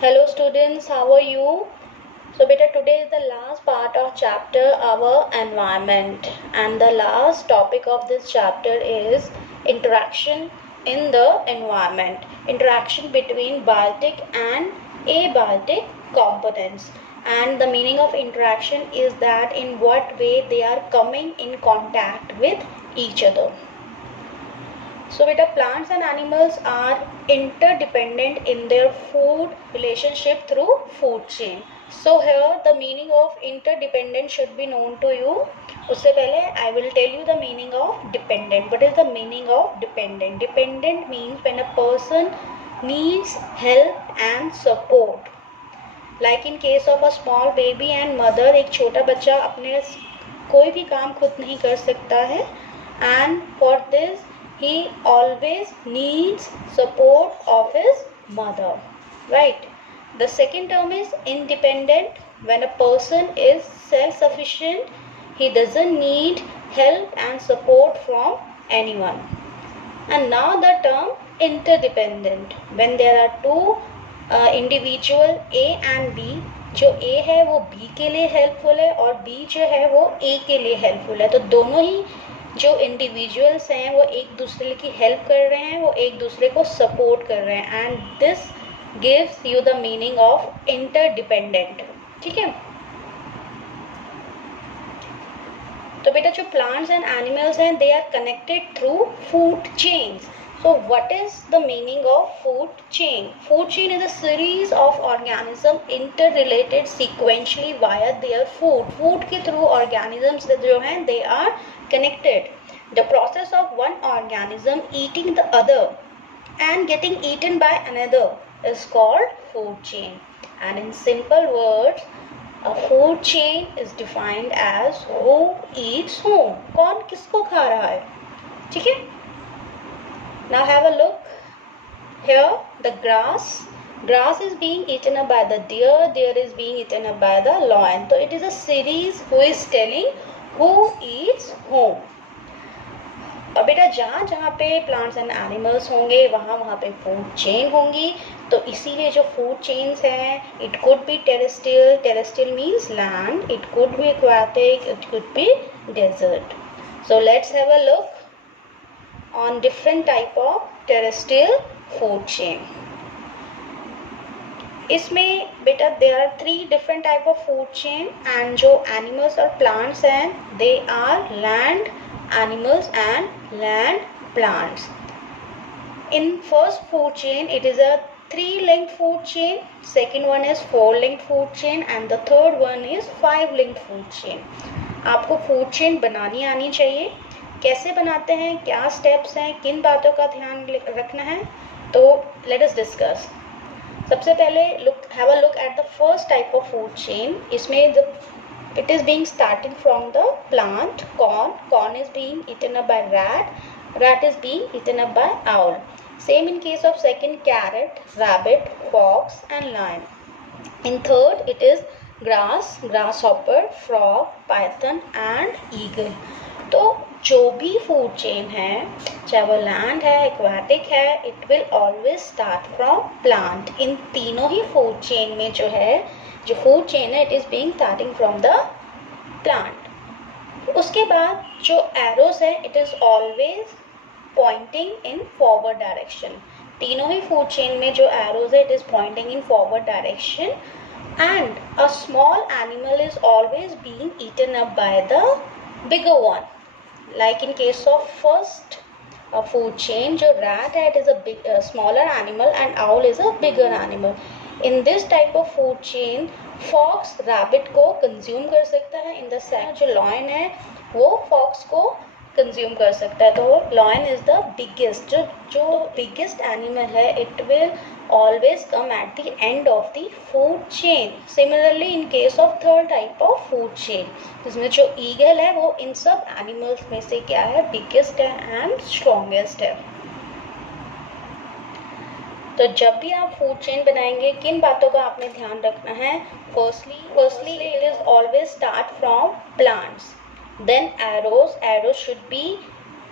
Hello students, how are you? So beta, today is the last part of chapter our environment, and the last topic of this chapter is interaction in the environment, interaction between biotic and abiotic components. And the meaning of interaction is that in what way they are coming in contact with each other. So beta, plants and animals are interdependent in their food relationship through food chain. So here the meaning of interdependent should be known to you. उससे पहले I will tell you the meaning of dependent. What is the meaning of dependent? Dependent means when a person needs help and support. Like in case of a small baby and mother, एक छोटा बच्चा अपने कोई भी काम खुद नहीं कर सकता है, and for this he always needs support of his mother, right? The second term is independent. When a person is self-sufficient, he doesn't need help and support from anyone. And now the term interdependent. When there are two individual A and B, जो A है वो B के लिए helpful है और B जो है वो A के लिए हेल्पफुल है, तो दोनों ही जो इंडिविजुअल्स हैं वो एक दूसरे की हेल्प कर रहे हैं, वो एक दूसरे को सपोर्ट कर रहे हैं, and this gives you the meaning of interdependent. ठीक है. तो बेटा जो प्लांट्स एंड एनिमल्स हैं they are connected through food chains. So what is the meaning of food chain? Food chain is a series of organisms interrelated sequentially via their food. Food के through organisms जो हैं they are connected. The process of one organism eating the other and getting eaten by another is called food chain. And in simple words, a food chain is defined as who eats whom. कौन किसको खा रहा है. ठीक है. Now have a look here. The grass is being eaten up by the deer is being eaten up by the lion. So it is a series who is telling who eats whom. अब बेटा जहाँ पे plants and animals होंगे वहाँ पे food chain होंगी. तो इसीलिए जो फूड चेन्स हैं, it could be terrestrial means land, it could be aquatic, it could be desert. So let's have a look on different type of terrestrial food chain. इसमें बेटा there are 3 different type of food chain, and जो animals और plants हैं they are land animals and land plants. In first food chain it is a 3-linked food chain, second one is 4-linked food chain, and the third one is 5-linked food chain. आपको food chain बनानी आनी चाहिए. कैसे बनाते हैं, क्या steps हैं, किन बातों का ध्यान रखना है, तो लेट अस डिस्कस. सबसे पहले have a look at the first type of food chain. इसमें it is being starting from the plant. Corn is being eaten up by rat is being eaten up by owl. Same in case of second carrot, rabbit, fox and lion. In third it is grasshopper, frog, python and eagle. तो जो भी food chain है, चाहे वो land है, aquatic है, it will always start from plant. इन तीनों ही फूड चेन में जो है, जो फूड चेन है, it is being starting from the plant. उसके बाद जो एरोस है, it is always pointing in forward direction. तीनों ही फूड चेन में जो एरोज है, it is pointing in forward direction, and a small animal is always being eaten up by the bigger one. Like in case of first food chain, जो rat है, it is a smaller animal and owl is a bigger animal. In this type of food chain, fox rabbit को consume कर सकता है. In the second जो lion है वो fox को कंज्यूम कर सकता है. तो lion is the biggest, जो biggest animal है, it will always come at the end of the food chain. Similarly in case of third type of food chain, जिसमें जो eagle है वो इन सब animals में से क्या है, biggest है and strongest है. तो जब भी आप फूड चेन बनाएंगे, किन बातों का आपने ध्यान रखना है. Firstly it is always start from plants. Then arrows should be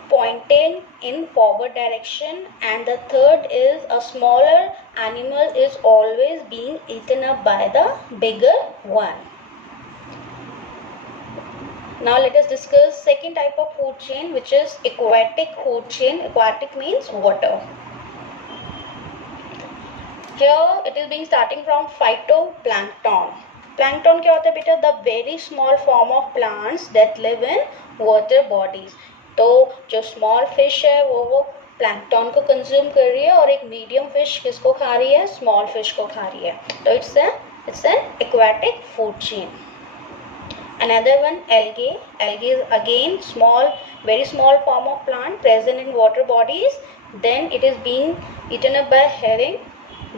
pointing in forward direction, and the third is a smaller animal is always being eaten up by the bigger one. Now let us discuss second type of food chain, which is aquatic food chain. Aquatic means water. Here it is being starting from phytoplankton. Plankton क्या होता है बेटा? The very small form of plants that live in water bodies. तो जो small fish है वो plankton को consume कर रही है, और एक medium fish किसको खा रही है? Small fish को खा रही है. तो it's an aquatic food chain. Another one, algae. Algae is again very small form of plant present in water bodies. Then it is being eaten up by herring,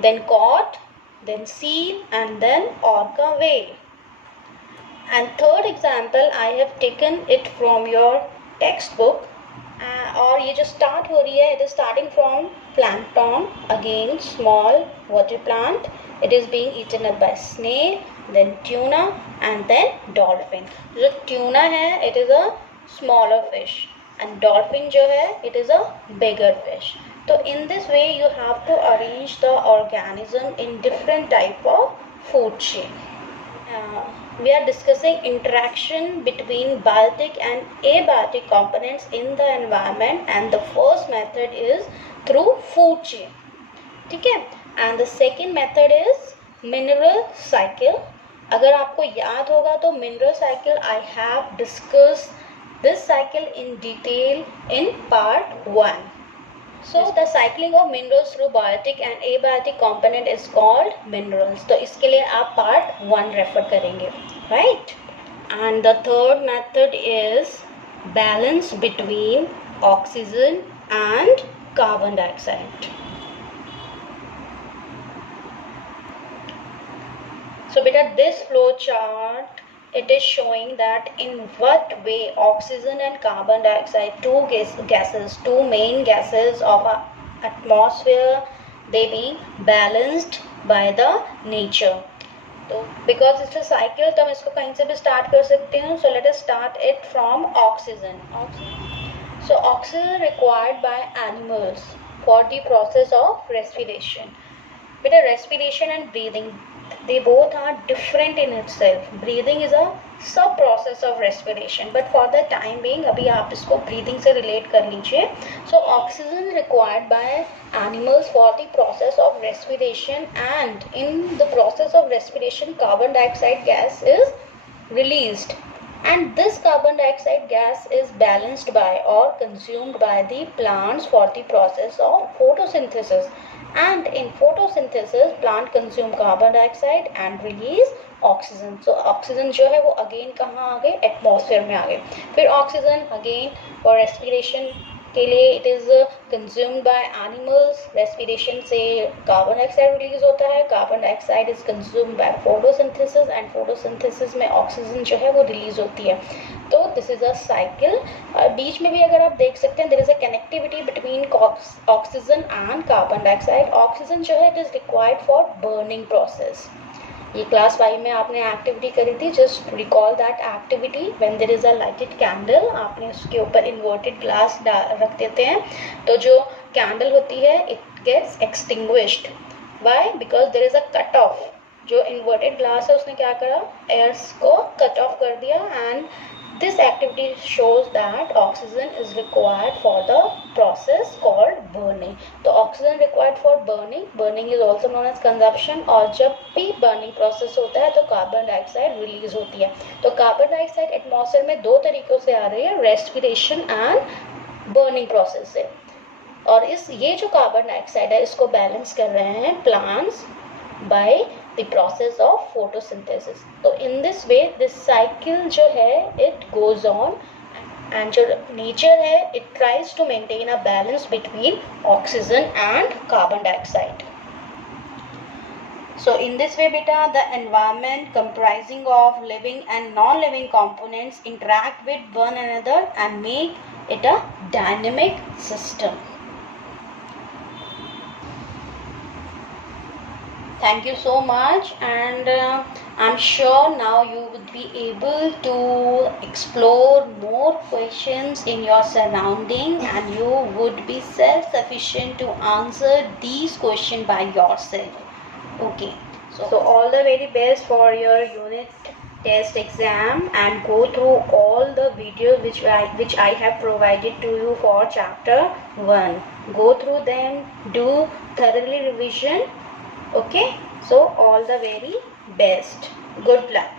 then cod, then seal, and then orca whale. And third example, I have taken it from your textbook. और ये जो start हो रही है, it is starting from plankton, again small water plant. It is being eaten up by snail, then tuna, and then dolphin. जो tuna है, it is a smaller fish, and dolphin जो है, it is a bigger fish. So in this way you have to arrange the organism in different type of food chain. We are discussing interaction between biotic and abiotic components in the environment, and the first method is through food chain. ठीक है? And the second method is mineral cycle. अगर आपको याद होगा तो mineral cycle I have discussed this cycle in detail in part 1. So the cycling of minerals through biotic and abiotic component is called minerals. तो इसके लिए आप part 1 refer करेंगे, right? And the third method is balance between oxygen and carbon dioxide. So beta, this flow chart, it is showing that in what way oxygen and carbon dioxide, two main gases of our atmosphere, they be balanced by the nature. So because it's a cycle, तो हम इसको कहीं से भी start कर सकते हैं. So let us start it from oxygen. So oxygen required by animals for the process of respiration. Beta, respiration and breathing, they both are different in itself. Breathing is a sub process of respiration, but for the time being अभी आप इसको breathing से relate कर लीजिए. So oxygen required by animals for the process of respiration, and in the process of respiration carbon dioxide gas is released, and this carbon dioxide gas is balanced by or consumed by the plants for the process of photosynthesis. And in photosynthesis plant consume carbon dioxide and release oxygen. So oxygen जो है वो again कहाँ आ गए? Atmosphere में आ गए. फिर oxygen again for respiration के लिए it is consumed by animals. respiration से carbon dioxide release होता है. carbon dioxide is consumed by photosynthesis, and photosynthesis में oxygen जो है वो release होती है. तो this is a cycle. बीच में भी अगर आप देख सकते हैं there is a connectivity between oxygen and carbon dioxide. oxygen जो है it is required for burning process. ये क्लास 5 में आपने एक्टिविटी करी थी. Just recall that activity. When there is a lighted candle, आपने उसके ऊपर इन्वर्टेड ग्लास रख देते हैं, तो जो कैंडल होती है it gets extinguished. Why? Because there is a cut off. जो इन्वर्टेड ग्लास है उसने क्या करा? एयर्स को कट ऑफ कर दिया, and this activity shows that oxygen is required for the process called burning. तो oxygen required for burning is also known as consumption. और जब भी burning process होता है तो carbon dioxide release होती है. तो carbon dioxide atmosphere में दो तरीकों से आ रही है, respiration and burning process से. और ये जो carbon dioxide है इसको balance कर रहे हैं plants by the process of photosynthesis. So in this way this cycle जो है it goes on, and जो nature है it tries to maintain a balance between oxygen and carbon dioxide. So in this way beta, the environment comprising of living and non-living components interact with one another and make it a dynamic system. Thank you so much, and I'm sure now you would be able to explore more questions in your surrounding, and you would be self-sufficient to answer these questions by yourself. Okay, so all the very best for your unit test exam, and go through all the videos which I have provided to you for chapter 1. Go through them, do thoroughly revision. Okay, so all the very best. Good luck.